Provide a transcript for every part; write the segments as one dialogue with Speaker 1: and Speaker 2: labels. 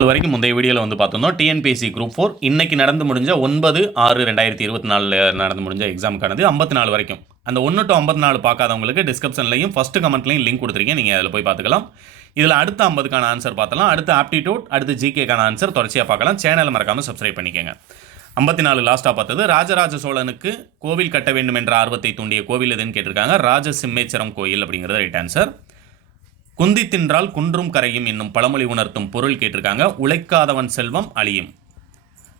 Speaker 1: இது வரைக்கும் முந்தைய வீடியோவில் வந்து பார்த்தோம்னா டிஎன்பிஎஸ்சி குரூப் ஃபோர் இன்னைக்கு நடந்து முடிஞ்ச ஒன்பது ஆறு ரெண்டாயிரத்தி இருபத்தி நாலில் நடந்து முடிஞ்ச எக்ஸாமுக்கானது ஐம்பத்தி நாலு வரைக்கும். அந்த ஒன்று டு ஐம்பத்தி நாலு பார்க்காதவங்களுக்கு டிஸ்கிரிப்ஷன்லையும் ஃபஸ்ட்டு கமெண்ட்லையும் லிங்க் கொடுத்துருக்கீங்க. நீங்கள் அதில் போய் பார்த்துக்கலாம். இதில் அடுத்த ஐம்பதுக்கான ஆன்சர் பார்த்தலாம் அடுத்து ஆப்டிடியூட் அடுத்து ஜிகேக்கான ஆன்சர் தொடர்ச்சியாக பார்க்கலாம். சேனலை மறக்காமல் சப்ஸ்கிரைப் பண்ணிக்கோங்க. ஐம்பத்தி நாலு லாஸ்ட்டாக பார்த்தது. ராஜராஜ சோழனுக்கு கோவில் கட்ட வேண்டும் என்ற ஆர்வத்தை தூண்டிய கோவில் எதுன்னு கேட்டிருக்காங்க. ராஜ சிம்மேச்சரம் கோயில் அப்படிங்கிறது ரைட் ஆன்சர் குந்தி தின்றால் குன்றும் கரையும் என்னும் பழமொழி உணர்த்தும் பொருள் கேட்டிருக்காங்க. உழைக்காதவன் செல்வம் அழியும்.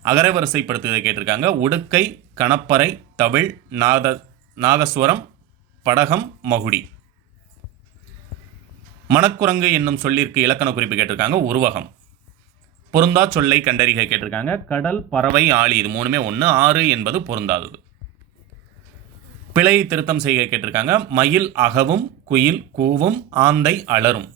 Speaker 1: அகரவரிசைப்படுத்துவதை கேட்டிருக்காங்க. உடுக்கை கணப்பறை தவிழ் நாத நாகஸ்வரம் படகம் மகுடி. மணக்குரங்கு என்னும் சொல்லிற்கு இலக்கண குறிப்பு கேட்டிருக்காங்க. உருவகம். பொருந்தா சொல்லை கண்டறிக கேட்டிருக்காங்க. கடல் பறவை ஆளி இது மூணுமே ஒன்று ஆறு என்பது பொருந்தாதது. பிழை திருத்தம் செய்ய கேட்டிருக்காங்க. மயில் அகவும் குயில் கூவும் ஆந்தை அலரும்.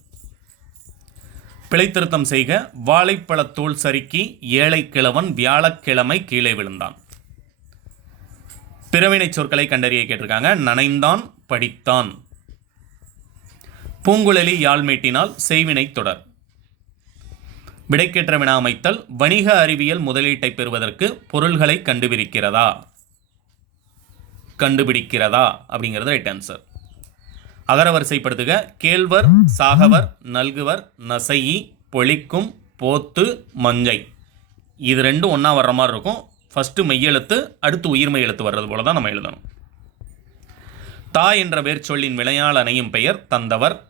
Speaker 1: பிழை திருத்தம் செய்க. வாழைப்பழத்தோல் சறுக்கி ஏழை கிழவன் வியாழக்கிழமை கீழே விழுந்தான். பிறவினை சொற்களை கண்டறிய கேட்டிருக்காங்க. நனைந்தான் படித்தான். பூங்குழலி யாழ்மேட்டினால் செய்வினை தொடர். விடைக்கேற்ற வினா அமைத்தல் வணிக அறிவியல் முதலீட்டை பெறுவதற்கு பொருள்களை கண்டுபிடிக்கிறதா? கண்டுபிடிக்கிறதா அப்படிங்கிறது ரைட் ஆன்சர் அகரவரிசைப்படுத்துக கேழ்வர் சாகவர் நல்குவர் நசையி பொழிக்கும் போத்து மஞ்சை. இது ரெண்டும் ஒன்றா வர்ற மாதிரி இருக்கும். ஃபஸ்ட்டு மெய்யெழுத்து அடுத்து உயிர்மை எழுத்து வர்றது போல தான் நம்ம எழுதணும். தா என்ற வேர்ச்சொல்லின் விளையாள் அணையும் பெயர் தந்தவர்.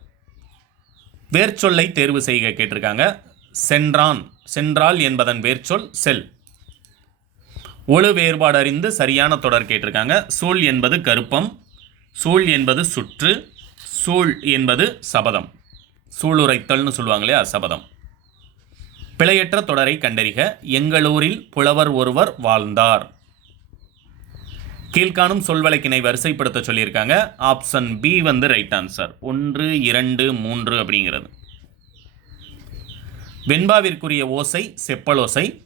Speaker 1: வேர்ச்சொல்லை தேர்வு செய்க கேட்டிருக்காங்க. சென்றான். சென்றால் என்பதன் வேர்ச்சொல் செல். ஒழு வேறுபாடு அறிந்து சரியான தொடர் கேட்டிருக்காங்க. சூழ் என்பது கருப்பம் சூழ் என்பது சுற்று சூழ் என்பது சபதம். சூளுரைத்தல்னு சொல்லுவாங்க இல்லையா சபதம். பிழையற்ற தொடரை கண்டறிக எங்களூரில் புலவர் ஒருவர் வாழ்ந்தார். கீழ்காணும் சொல்வழக்கினை வரிசைப்படுத்த சொல்லியிருக்காங்க. ஆப்ஷன் பி வந்து ரைட் ஆன்சர் ஒன்று இரண்டு மூன்று அப்படிங்கிறது. வெண்பாவிற்குரிய ஓசை செப்பலோசை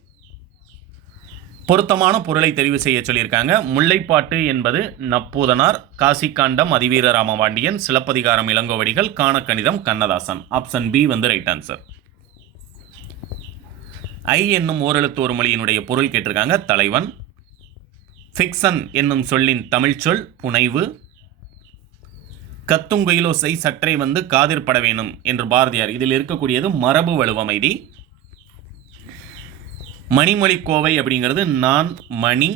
Speaker 1: பொருத்தமான பொருளை தெரிவு செய்ய சொல்லியிருக்காங்க. முல்லைப்பாட்டு என்பது நப்பூதனார் காசிக்காண்டம் அதிவீர ராமபாண்டியன் சிலப்பதிகாரம் இளங்கோவடிகள் காணக்கணிதம் கண்ணதாசன். ஆப்ஷன் பி வந்து ரைட் ஆன்சர் ஐ என்னும் ஓரெழுத்து ஒரு மொழியினுடைய பொருள் கேட்டிருக்காங்க. தலைவன். ஃபிக்சன் என்னும் சொல்லின் தமிழ்ச்சொல் புனைவு. கத்துங்குயிலோசை சற்றே வந்து காதிர்பட வேணும் என்று பாரதியார் இதில் இருக்கக்கூடியது மரபு வலுவமைதி. மணிமொழி கோவை அப்படிங்கிறது நான் மணி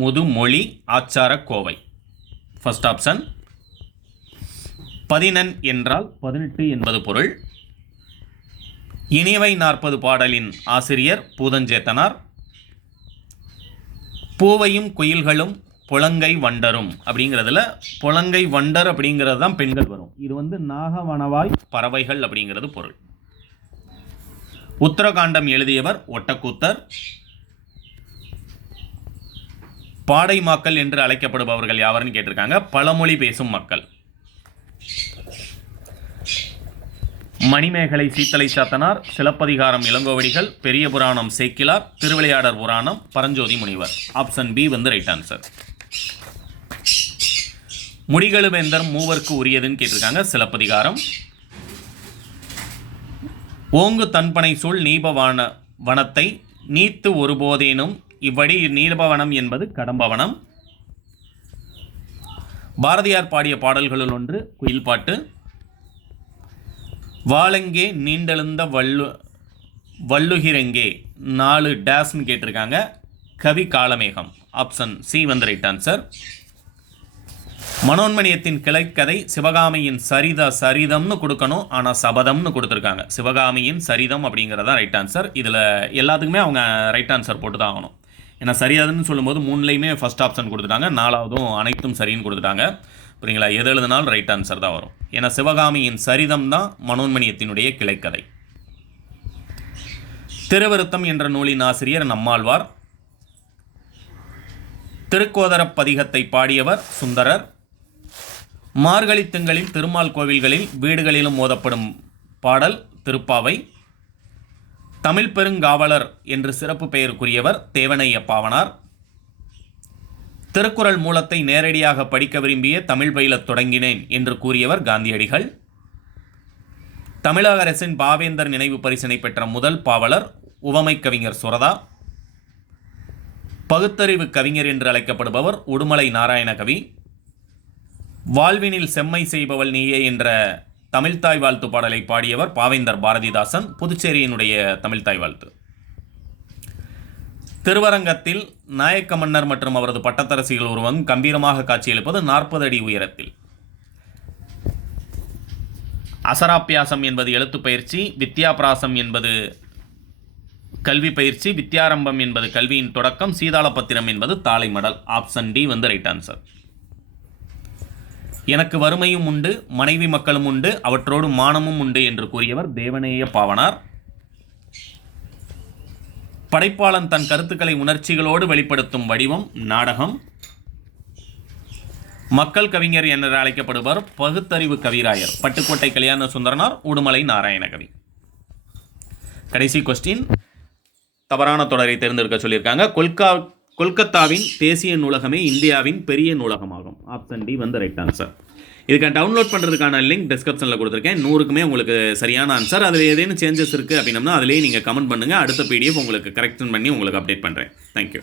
Speaker 1: முதுமொழி ஆச்சார கோவை ஃபஸ்ட் ஆப்ஷன் பதினெண் என்றால் பதினெட்டு என்பது பொருள். இனியவை நாற்பது பாடலின் ஆசிரியர் பூதஞ்சேத்தனார். பூவையும் குயில்களும் புலங்கை வண்டரும் அப்படிங்கிறதுல புலங்கை வண்டர் அப்படிங்கிறது தான் பெண்கள் வரும். இது வந்து நாகவனவாய் பறவைகள் அப்படிங்கிறது பொருள். உத்தரகாண்டம் எழுதியவர் ஒட்டக்கூத்தர். பாடைமாக்கள் என்று அழைக்கப்படுபவர்கள் யாவருன்னு கேட்டிருக்காங்க. பழமொழி பேசும் மக்கள். மணிமேகலை சீத்தலை சாத்தனார் சிலப்பதிகாரம் இளங்கோவடிகள் பெரிய புராணம் சேக்கிலார் திருவிளையாடர் புராணம் பரஞ்சோதி முனிவர். ஆப்ஷன் பி வந்து ரைட் ஆன்சர் முடிகளுவேந்தர் மூவருக்கு உரியதுன்னு கேட்டிருக்காங்க. சிலப்பதிகாரம். ஓங்கு தன்பனை சூழ் நீபவான வனத்தை நீத்து ஒருபோதேனும். இவ்வடி நீபவனம் என்பது கடம்பவனம். பாரதியார் பாடிய பாடல்களுள் ஒன்று குயில் பாட்டு. வாழங்கே நீண்டெழுந்த வள்ளு வள்ளுகிரெங்கே நாலு டேஸ்ன்னு கேட்டிருக்காங்க. கவி காலமேகம் ஆப்ஷன் சி வந்து ரைட் ஆன்சர் மனோன்மணியத்தின் கிளைக்கதை சிவகாமியின் சரித சரிதம்னு கொடுக்கணும் ஆனால் சபதம்னு கொடுத்துருக்காங்க. சிவகாமியின் சரிதம் அப்படிங்கிறதா ரைட் ஆன்சர் இதில் எல்லாத்துக்குமே அவங்க ரைட் ஆன்சர் போட்டு தான் ஆகணும். ஏன்னா சரியாதுன்னு சொல்லும்போது மூணுலேயுமே ஃபர்ஸ்ட் ஆப்ஷன் கொடுத்துட்டாங்க நாலாவதும் அனைத்தும் சரின்னு கொடுத்துட்டாங்க. புரியுங்களா? எது எழுதினாலும் ரைட் ஆன்சர் தான் வரும். ஏன்னா சிவகாமியின் சரிதம் தான் மனோன்மணியத்தினுடைய கிளைக்கதை. திருவருத்தம் என்ற நூலின் ஆசிரியர் நம்மாழ்வார். திருக்கோதரப் பதிகத்தை பாடியவர் சுந்தரர். மார்கழி திங்களில் திருமால் கோவில்களில் வீடுகளிலும் ஓதப்படும் பாடல் திருப்பாவை. தமிழ் பெருங்காவலர் என்று சிறப்பு பெயருக்குரியவர் தேவனையப்பாவனார் திருக்குறள் மூலத்தை நேரடியாக படிக்க விரும்பிய தமிழ் பயிலத் தொடங்கினேன் என்று கூறியவர் காந்தியடிகள். தமிழக அரசின் பாவேந்தர் நினைவு பரிசினை பெற்ற முதல் பாவலர் உவமை கவிஞர் சுரதா. பகுத்தறிவு கவிஞர் என்று அழைக்கப்படுபவர் உடுமலை நாராயணகவி. வாழ்வினில் செம்மை செய்பவள் நீயே என்ற தமிழ்த்தாய் வாழ்த்து பாடலை பாடியவர் பாவேந்தர் பாரதிதாசன் புதுச்சேரியினுடைய தமிழ்த்தாய் வாழ்த்து திருவரங்கத்தில் நாயக்க மன்னர் மற்றும் அவரது பட்டத்தரசிகள் ஒருவன் கம்பீரமாக காட்சியளிப்பது நாற்பது அடி உயரத்தில். அசராப்பியாசம் என்பது எழுத்துப் பயிற்சி வித்யாபிராசம் என்பது கல்வி பயிற்சி வித்யாரம்பம் என்பது கல்வியின் தொடக்கம் சீதாளபத்திரம் என்பது தாளை மடல். ஆப்ஷன் டி வந்து ரைட் ஆன்சர் எனக்கு வறுமையும் உண்டு மனைவி மக்களும் உண்டு அவற்றோடு மானமும் உண்டு என்று கூறியவர் தேவநேய பாவனார். படைப்பாளன் தன் கருத்துக்களை உணர்ச்சிகளோடு வெளிப்படுத்தும் வடிவம் நாடகம். மக்கள் கவிஞர் என்று அழைக்கப்படுவர் பகுத்தறிவு கவிராயர் பட்டுக்கோட்டை கல்யாண சுந்தரனார் உடுமலை நாராயணகவி கடைசி கொஸ்டின் தவறான தொடரை தேர்ந்தெடுக்க சொல்லியிருக்காங்க. கொல்கா கொல்கத்தாவின் தேசிய நூலகமே இந்தியாவின் பெரிய நூலகமாகும். ஆப்ஷன் டி வந்து ரைட் ஆன்சர் இதுக்கான டவுன்லோட் பண்ணுறதுக்கான லிங்க் டிஸ்கிரிப்ஷனில் கொடுத்துருக்கேன். நூறுக்குமே உங்களுக்கு சரியான ஆன்சர் அதில் ஏதேனும் சேஞ்சஸ் இருக்குது அப்படின்னம்னா அதிலேயே நீங்கள் கமெண்ட் பண்ணுங்கள் அடுத்த பிடிஎஃப் உங்களுக்கு கரெக்ஷன் பண்ணி உங்களுக்கு அப்டேட் பண்ணுறேன் தேங்க்யூ